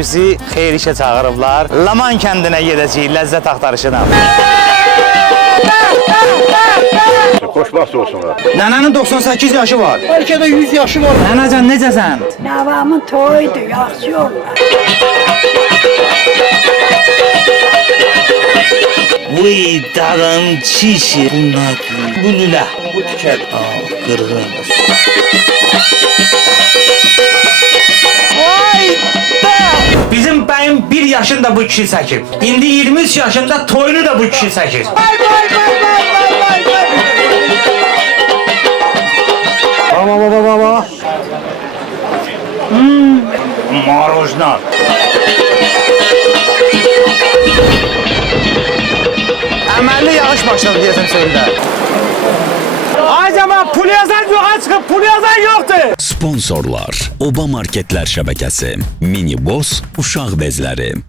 bizi xeyir işə çağırıblar. Laman kəndinə gedəcəyik ləzzət axtarışına. Xoşbaxt olsunlar. Nənənin 98 yaşı var. Bəlkə də 100 yaşı var. Nənəcan necəsən? Nəvamın toyudur, yaxşı olmaz. Vay dadan çişi. Bu lülə. Bu tükər. Qırğın. Vay da! Bizim bəyim 1 yaşında bu kişi çəkib. İndi 23 yaşında toyunu da bu kişi çəkir. Baba. Marojna. Əməlli yağış başladı deyəsən çöldə. Acaba pul yazan yoxa çıxıb, pul yazan yoxdur. Sponsorlar: Oba Marketlər şəbəkəsi, Mini Boss uşaq bezləri,